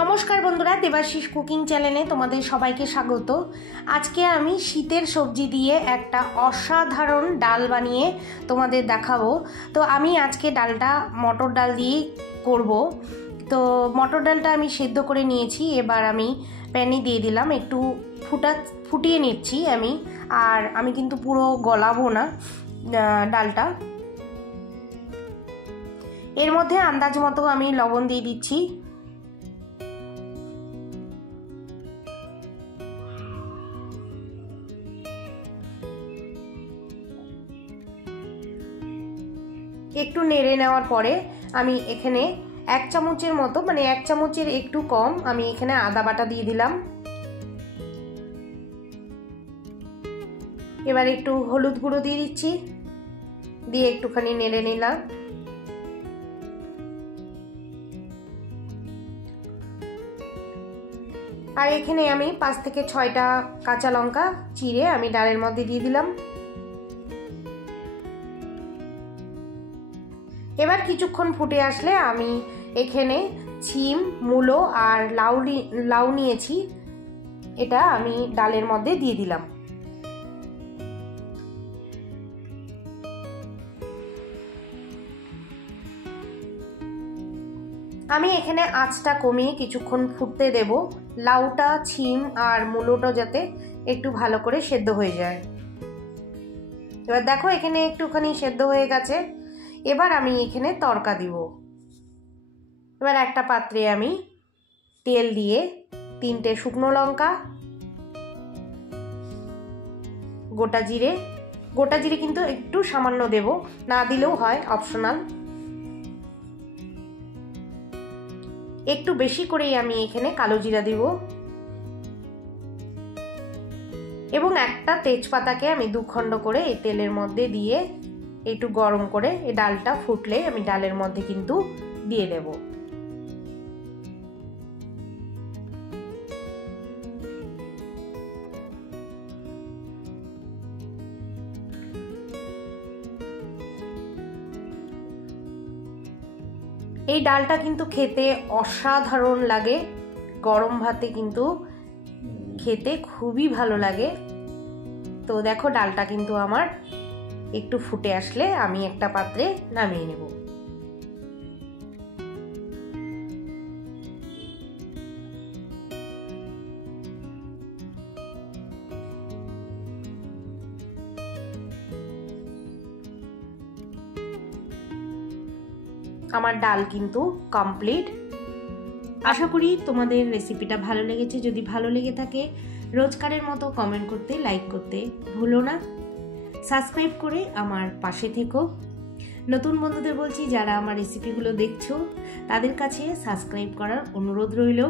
নমস্কার বন্ধুরা, দেবাশিস কুকিং চ্যানেলে তোমাদের সবাইকে স্বাগত। আজকে আমি শীতের সবজি দিয়ে একটা অসাধারণ ডাল বানিয়ে তোমাদের দেখাবো। তো আমি আজকে ডালটা মটর ডাল দিয়ে করব। তো মটর ডালটা আমি সেদ্ধ করে নিয়েছি, এবার আমি প্যানে দিয়ে দিলাম, একটু ফুটিয়ে নিচ্ছি আমি। আর আমি কিন্তু পুরো গলাবো না ডালটা। এর মধ্যে আন্দাজ মতো আমি লবণ দিয়ে দিচ্ছি। একটু নেড়ে নেওয়ার পরে আমি এখানে 1 চামচের মতো, মানে 1 চামচের একটু কম, আমি এখানে আদা বাটা দিয়ে দিলাম। এবার একটু হলুদ গুঁড়ো দিয়ে দিচ্ছি, দিয়ে একটুখানি নেড়ে নিলাম। আর এখানে আমি 5 থেকে 6টা কাঁচা লঙ্কা চিড়ে আমি ডালের মধ্যে দিয়ে দিলাম। এবার কিছুক্ষণ ফুটে আসলে আমি এখানে ছিম, মূলো আর লাউ নিয়েছি, এটা আমি ডালের মধ্যে দিয়ে দিলাম। আমি এখানে আঁচটা কমিয়ে কিছুক্ষণ ফুটতে দেব, লাউটা, ছিম আর মূলোটা যাতে একটু ভালো করে সেদ্ধ হয়ে যায়। এবার দেখো এখানে একটুখানি সেদ্ধ হয়ে গেছে। এবার আমি এখানে তড়কা দিব। এবার একটা পাত্রে আমি তেল দিয়ে 3টে শুকনো লঙ্কা, গোটা জিরে কিন্তু একটু সামান্য দেব, না দিলেও হয়, অপশনাল। একটু বেশি করেই আমি এখানে কালো জিরা দিব এবং একটা তেজপাতাকে আমি 2 খণ্ড করে এই তেলের মধ্যে দিয়ে একটু গরম করে এই ডালটা ফুটলে আমি ডালের মধ্যে কিন্তু দিয়ে দেব। এই ডালটা কিন্তু খেতে অসাধারণ লাগে, গরম ভাতে কিন্তু খেতে খুবই ভালো লাগে। তো দেখো ডালটা কিন্তু আমার একটু ফুটে আসলে আমি একটা পাত্রে নামিয়ে নেব। আমার ডাল কিন্তু কমপ্লিট। আশা করি তোমাদের রেসিপিটা ভালো লেগেছে। যদি ভালো লেগে থাকে রোজকারের মতো কমেন্ট করতে, লাইক করতে ভুলো না। সাবস্ক্রাইব করে আমার পাশে থেকো। নতুন বন্ধুদের বলছি, যারা আমার রেসিপিগুলো দেখছো তাদের কাছে সাবস্ক্রাইব করার অনুরোধ রইল।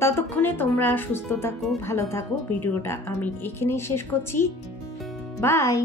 ততক্ষণে তোমরা সুস্থ থাকো, ভালো থাকো। ভিডিওটা আমি এখানেই শেষ করছি। বাই।